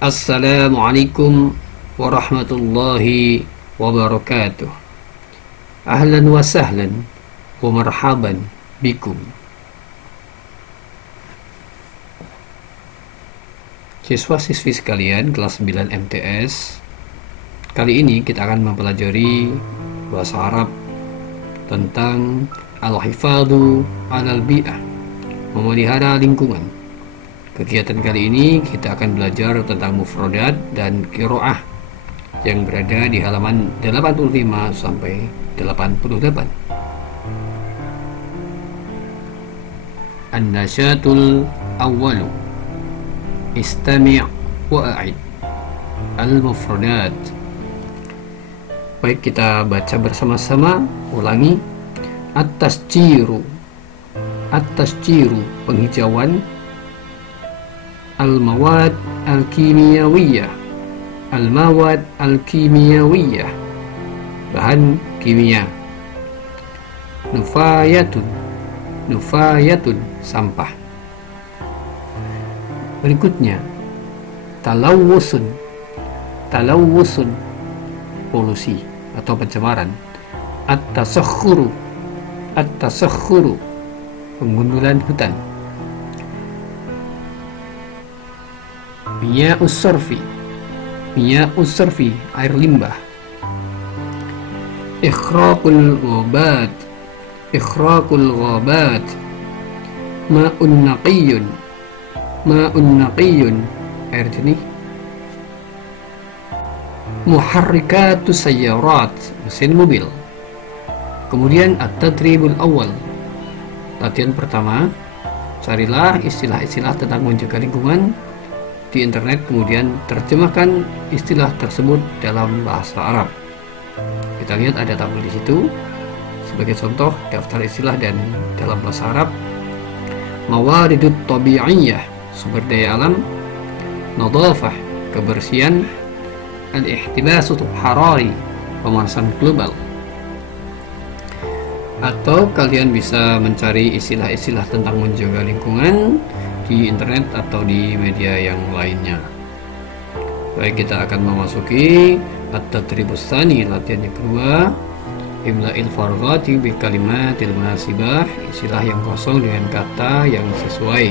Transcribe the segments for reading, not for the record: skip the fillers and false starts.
Assalamualaikum warahmatullahi wabarakatuh. Ahlan wa sahlan wa marhaban bikum. Siswa-siswi sekalian kelas 9 MTS, kali ini kita akan mempelajari bahasa Arab tentang al-hifadhu alal bi'ah, memelihara lingkungan. Kegiatan kali ini kita akan belajar tentang mufradat dan qiraah yang berada di halaman 85 sampai 88. An-nasyatul awwalu, istami' wa a'id al-mufradat. Baik, kita baca bersama-sama. Ulangi. At-tasjiru, penghijauan. Al-mawad al-kimiyawiyah, bahan kimia. Nufayatun, sampah. Berikutnya talawusun, polusi atau pencemaran. At-tasakhuru, penggundulan hutan. Miya'us sarfi, air limbah. Ikhraqul ghabat, ma'un naqiyun, air jernih. Muharrikatus sayyarat, mesin mobil. Kemudian at-tadribul awal, latihan pertama. Carilah istilah-istilah tentang menjaga lingkungan di internet, kemudian terjemahkan istilah tersebut dalam bahasa Arab. Kita lihat ada tabel di situ. Sebagai contoh, daftar istilah dan dalam bahasa Arab. Mawaridut tabi'iyah, sumber daya alam. Nadhafah, kebersihan. Al-ihtibasut harari, pemanasan global. Atau kalian bisa mencari istilah-istilah tentang menjaga lingkungan di internet atau di media yang lainnya. Baik, kita akan memasuki at-tadribus tsani, latihan yang kedua. Imla'il farghati bi kalimatil munasibah, istilah yang kosong dengan kata yang sesuai.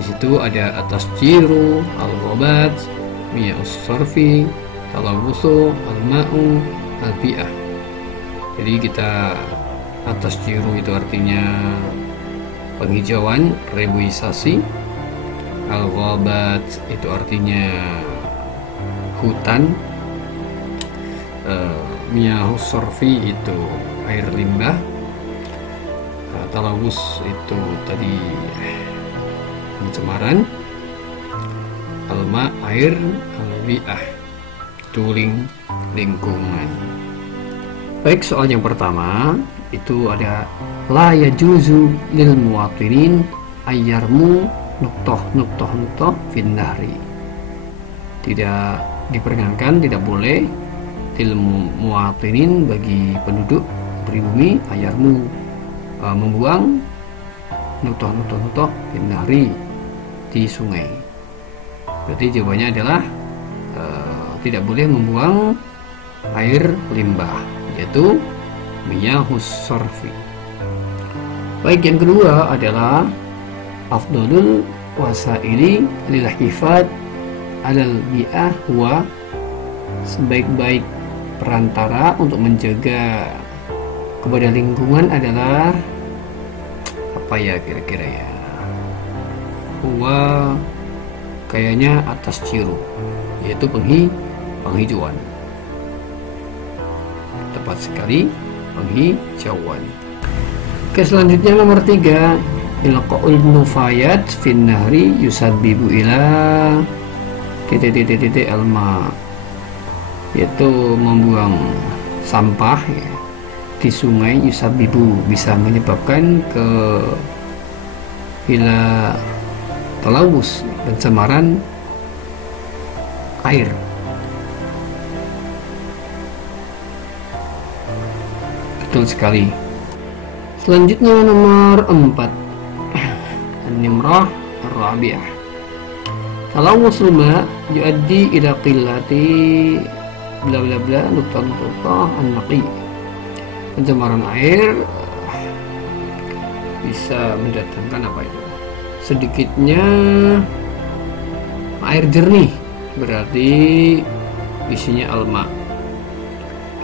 Di situ ada at-tasjiru, al-ghabat, miya'us sarfi, talawusu, al-ma'u, al-bi'ah. Jadi kita at-tasjiru itu artinya penghijauan, reboisasi. Al-ghabat itu artinya hutan. Miyahus sarfi itu air limbah. Talawus itu tadi pencemaran. Alma, air. Al-bi'ah itu lingkungan. Baik, soal yang pertama itu ada la yajuzu lil muwatinin ayyarmu nuqtah fin nahri. Tidak diperkenankan, tidak boleh lil muwatinin, bagi penduduk pribumi, ayyarmu membuang nuqtah fin nahri, di sungai. Berarti jawabannya adalah tidak boleh membuang air limbah, yaitu miyahus sarfi. Baik, yang kedua adalah afdalul wasaili lil hifad alal bi'ah wa, sebaik-baik perantara untuk menjaga kepada lingkungan adalah apa ya kira-kira ya? Wa kayaknya atas ciru, yaitu penghijauan. Tepat sekali, penghijauan. Oke, selanjutnya nomor 3, ilqaul nufayat fin nahri yusabbibu ila alma, yaitu membuang sampah ya, di sungai. Yusabbibu bisa menyebabkan ke ila talawus, pencemaran air. Betul sekali. Selanjutnya nomor 4, An-Nimrah Ar-Rabi'ah, talawusul ma yuaddi ila qillati bla bla bla nutah an-naqi. Pencemaran air bisa mendatangkan apa itu? Sedikitnya air jernih, berarti isinya alma.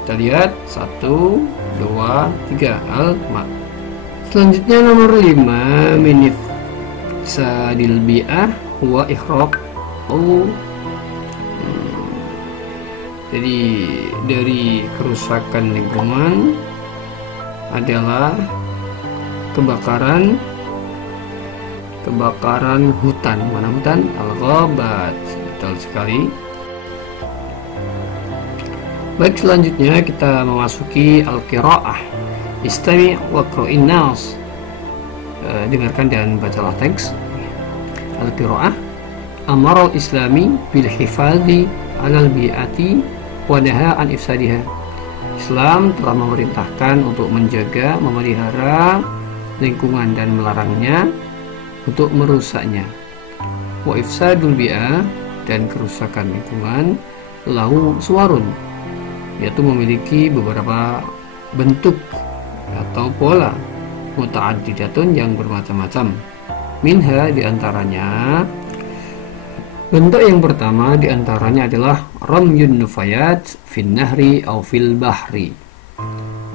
Kita lihat 1, 2, 3 alma. Selanjutnya nomor 5 minif sadil bi'ah huwa ikhraq. Jadi dari kerusakan lingkungan adalah kebakaran hutan. Mana hutan? Al-ghabat. Betul sekali. Baik, selanjutnya kita memasuki al-qiraah. Istami' wa qra'in nas. Dengarkan dan bacalah teks. Al-qiraah. Amara al-islami bil hifadhi 'alal bi'ati wa nahaa an ifsadiha. Islam telah memerintahkan untuk menjaga, memelihara lingkungan dan melarangnya untuk merusaknya. Wa ifsadul bi'ah, dan kerusakan lingkungan, lahu suwarun, yaitu memiliki beberapa bentuk atau pola, muta'addidatun, yang bermacam-macam. Minha, diantaranya, bentuk yang pertama diantaranya adalah ramyun nufayat fin nahri au fil bahri,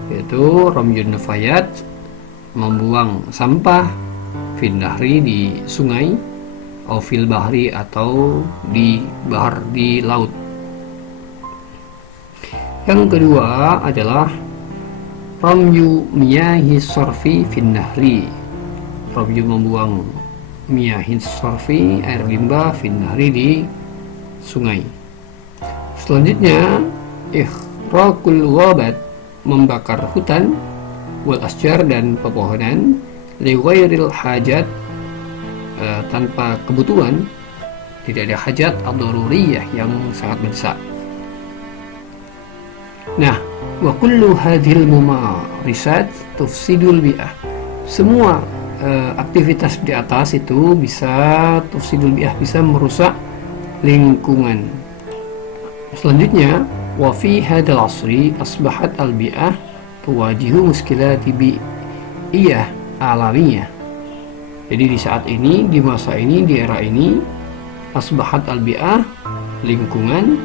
yaitu ramyun nufayat, membuang sampah, fin nahri, di sungai, au fil bahri, atau di bahar, di laut. Yang kedua adalah ramyu miyahi sorfi fin nahri, ramyu, membuang miyahi sorfi, air limbah, fin nahri, di sungai. Selanjutnya ikhraqul ghabat, membakar hutan, wal asjar, dan pepohonan, li ghairil hajat, tanpa kebutuhan, tidak ada hajat ad-daruriyah yang sangat mendesak. Nah, wa kullu hadhil mumarisat tufsidul bi'ah. Semua aktivitas di atas itu bisa tufsidul bi'ah, bisa merusak lingkungan. Selanjutnya, wa fi hadzal asri asbahat al-bi'ah tuwajihu muskilati bi'iyah alamiyah. Jadi di saat ini, di masa ini, di era ini, asbahat al-bi'ah, lingkungan,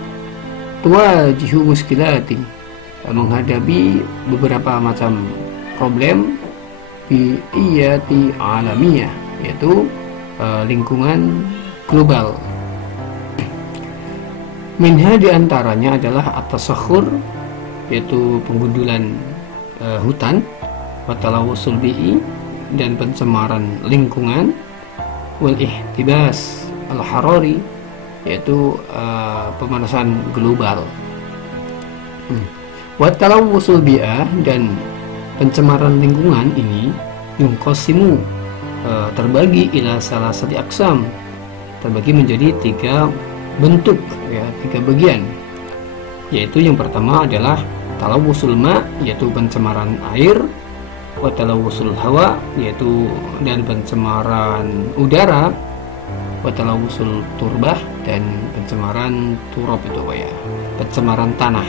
tuwajihu muskilati, menghadapi beberapa macam problem, bi'iyati alamiyah, yaitu lingkungan global. Minha, diantaranya adalah at-tasakhur, yaitu penggundulan hutan, wa talawusul bi'i, dan pencemaran lingkungan, wal ihtibas al-harari, yaitu pemanasan global. Wa talawusul bi'ah, dan pencemaran lingkungan ini yungqasimu, terbagi ila salasati aqsam, terbagi menjadi 3 bentuk, ya, 3 bagian. Yaitu yang pertama adalah talawusul ma, yaitu pencemaran air, wa talawusul hawa, yaitu dan pencemaran udara, wa talawusul turbah, dan pencemaran turab, itu Pak, ya, pencemaran tanah.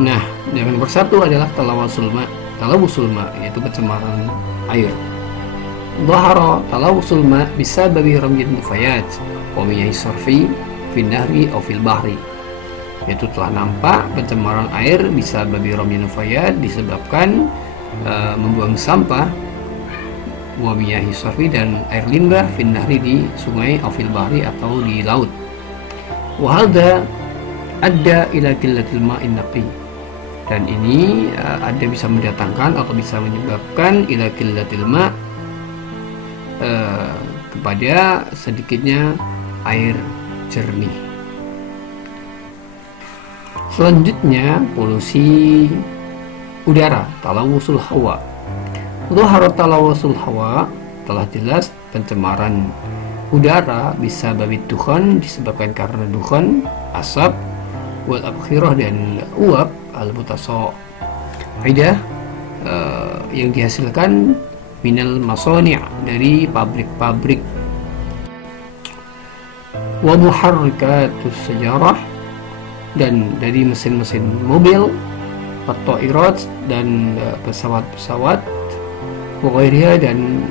Nah, yang nomor 1 adalah talawusul ma, yaitu pencemaran air. Dhahara talawusul ma bisababi ramyil nufayat wa miyahi sarfi fin nahri aw fil bahri, yaitu telah nampak pencemaran air bisa babi ramyil nufayat, disebabkan membuang sampah, wa miyahi sarfi, dan air limbah, fin nahri, di sungai, aw fil bahri, atau di laut. Wa hadza adda ila qillatil ma'in naqi, dan ini ada bisa mendatangkan atau bisa menyebabkan ila qillatil ma', kepada sedikitnya air jernih. Selanjutnya, polusi udara, talawusul hawa. Dhahara talawusul hawa, telah jelas pencemaran udara bisa babi dukhan, disebabkan karena dukhan, asap, wal abkhirah, dan uap, al-mutasa'idah, yang dihasilkan minal masani' dari pabrik-pabrik, wa muharrikatus sajarah, dan dari mesin-mesin mobil, at-ta'irat, dan pesawat-pesawat, wa ghairiha, dan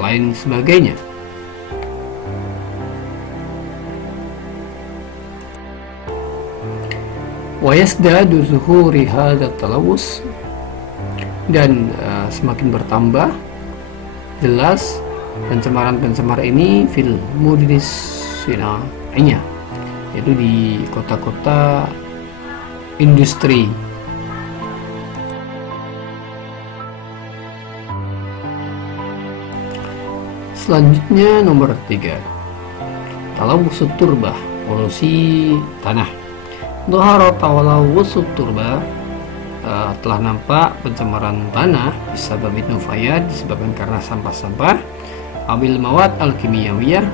lain sebagainya. Wa yasdadu zuhuri hadha talawus, dan semakin bertambah jelas pencemaran-pencemar ini fil mudnis sinainya, yaitu di kota-kota industri. Selanjutnya nomor 3, talawusut turbah, polusi tanah. Dhahara talawusut turbah, telah nampak pencemaran tanah disebabkan nufayat, disebabkan karena sampah-sampah, abil mawad al-kimiyawiyah,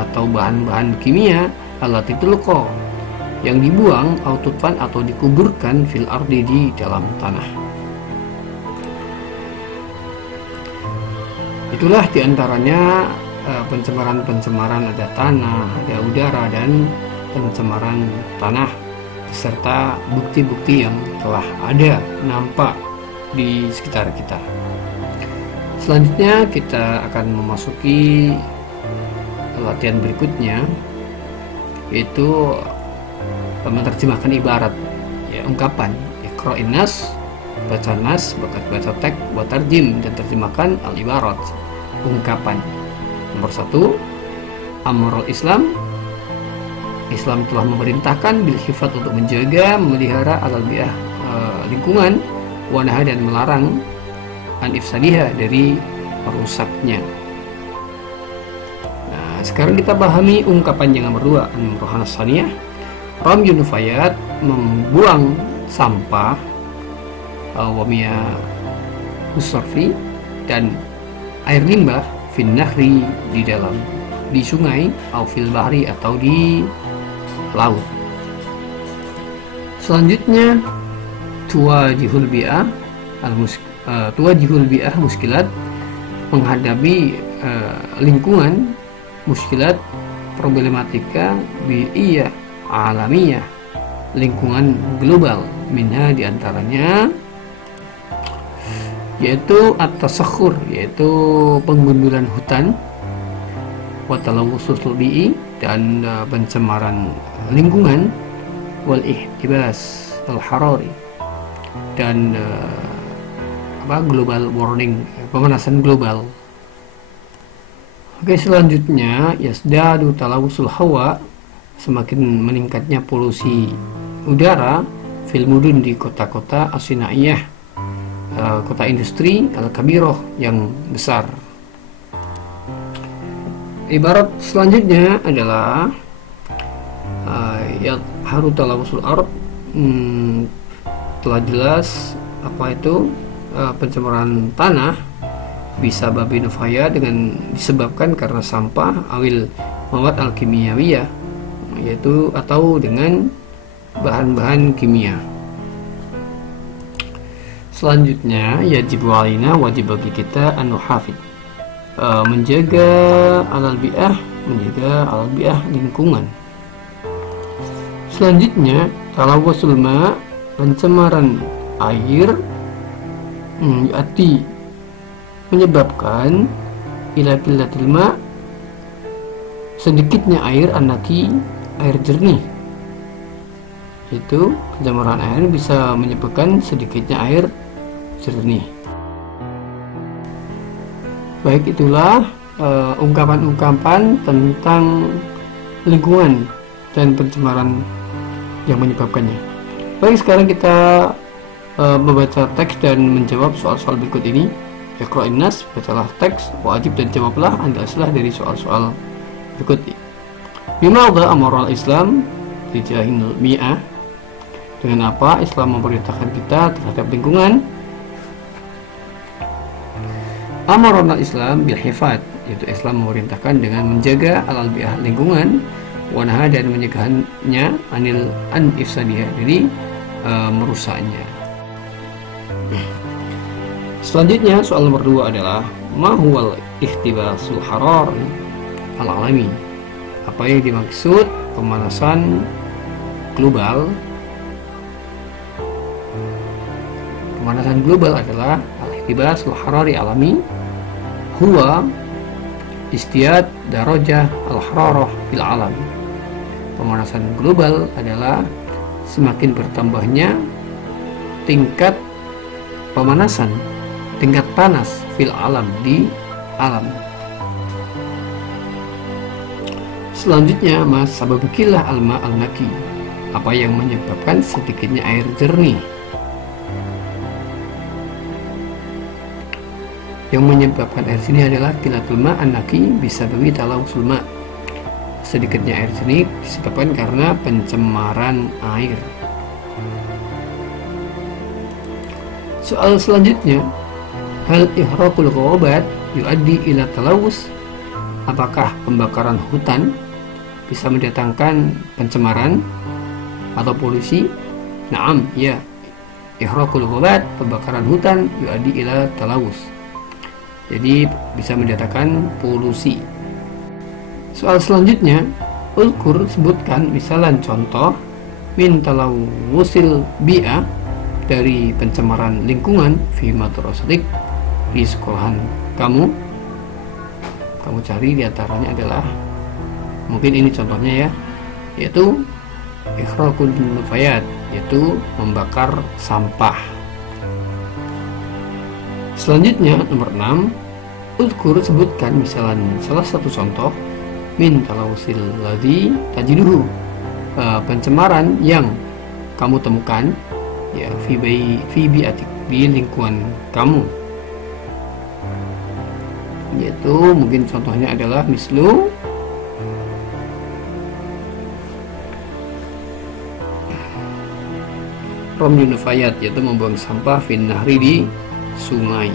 atau bahan-bahan kimia, allati tulqa, yang dibuang, aututfan, atau dikuburkan, fil ardi, di dalam tanah. Itulah diantaranya pencemaran-pencemaran, ada tanah, ada udara, dan pencemaran tanah, serta bukti-bukti yang telah ada nampak di sekitar kita. Selanjutnya kita akan memasuki latihan berikutnya, yaitu menerjemahkan ibarat, ya, ungkapan. Iqra'in nas, baca nas, baca teks, buat tarjim, dan terjemahkan al-ibarat, ungkapan. Nomor 1, amrul Islam, Islam telah memerintahkan bil hifat, untuk menjaga, memelihara alal bi'ah, lingkungan, wa naha, dan melarang an ifsadiha, dari merusaknya. Nah, sekarang kita pahami ungkapan yang nomor 2, an-rohana saniyah, ramyun nufayat, membuang sampah, wamia usarfi, dan air limbah, fin nahri, di sungai, au fil bahri, atau di laut. Selanjutnya tuwajihul bi'ah muskilat, menghadapi lingkungan, muskilat, problematika, bi'iyah alamiyah, lingkungan global, minha, diantaranya yaitu at-tasakhur, yaitu penggundulan hutan, wa talawusul bi'i, dan pencemaran lingkungan, wal ihtibas al-harari, dan global warming, pemanasan global. Oke, selanjutnya yasdadu talawusul hawa, semakin meningkatnya polusi udara, fil mudun, di kota-kota asinaiyah, kota industri, al-kabiroh, yang besar. Ibarat selanjutnya adalah haru talawusul ard, telah jelas apa itu pencemaran tanah, bisa babi nufaya, dengan disebabkan karena sampah, awil mawad al-kimiyawiyah, yaitu atau dengan bahan-bahan kimia. Selanjutnya yajibu alaina, wajib bagi kita, an-nuhafid, menjaga alal bi'ah, lingkungan. Selanjutnya talawusul ma, pencemaran air, yati, menyebabkan ila qillatil ma, sedikitnya air, anaki, air jernih. Itu pencemaran air bisa menyebabkan sedikitnya air jernih. Baik, itulah ungkapan-ungkapan tentang lingkungan dan pencemaran yang menyebabkannya. Baik, sekarang kita membaca teks dan menjawab soal-soal berikut ini. Iqra'in nas, bacalah teks, wajib, dan jawablah anda-aslah dari soal-soal berikut ini. Bimadha amara al-Islam tijahil mi'ah, dengan apa Islam memerintahkan kita terhadap lingkungan? Amarana Islam bil hifat, yaitu Islam memerintahkan dengan menjaga alal bi'ah, lingkungan, wanaha, dan menyegahnya anil an ifsadiyah, dari merusaknya. Selanjutnya soal nomor 2 adalah ma huwal ihtibasul harari al-alami. Apa yang dimaksud pemanasan global? Pemanasan global adalah al-ihtibasul harari alami huwa istiyad darajah al-hararah fil alam. Pemanasan global adalah semakin bertambahnya tingkat pemanasan, tingkat panas fil alam, di alam. Selanjutnya, mas sababikilah alma al-naki. Apa yang menyebabkan sedikitnya air jernih? Yang menyebabkan air jernih adalah kilatul ma an-naki bisa bawi talawusul ma. Sedikitnya air jernih disebabkan karena pencemaran air. Soal selanjutnya, hal ihraqul ghawabat yuaddi ila talawus. Apakah pembakaran hutan bisa mendatangkan pencemaran atau polusi? Naam, ya. Ihraqul ghawabat, pembakaran hutan, yuaddi ila talawus. Jadi bisa mendatangkan polusi. Soal selanjutnya, ulkur, sebutkan misalan contoh min talawusil bi'ah, dari pencemaran lingkungan fi madrasatik, di sekolahan kamu. Kamu cari diantaranya adalah, mungkin ini contohnya ya, yaitu ikhraqul nufayat, yaitu membakar sampah. Selanjutnya nomor 6, uzkur, sebutkan misalnya salah satu contoh min talawusil ladzi tajiduhu, pencemaran yang kamu temukan ya fi bi'atik, di lingkungan kamu. Yaitu mungkin contohnya adalah mislu romyun nufayat, yaitu membuang sampah fin nahri, di sungai.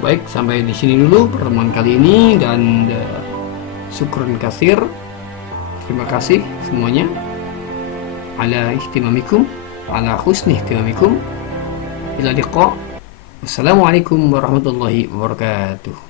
Baik, sampai di sini dulu pertemuan kali ini, dan syukuran kasir, terima kasih semuanya ala ihtimamikum, ala husni ihtimamikum. Ila liqa. Wassalamualaikum warahmatullahi wabarakatuh.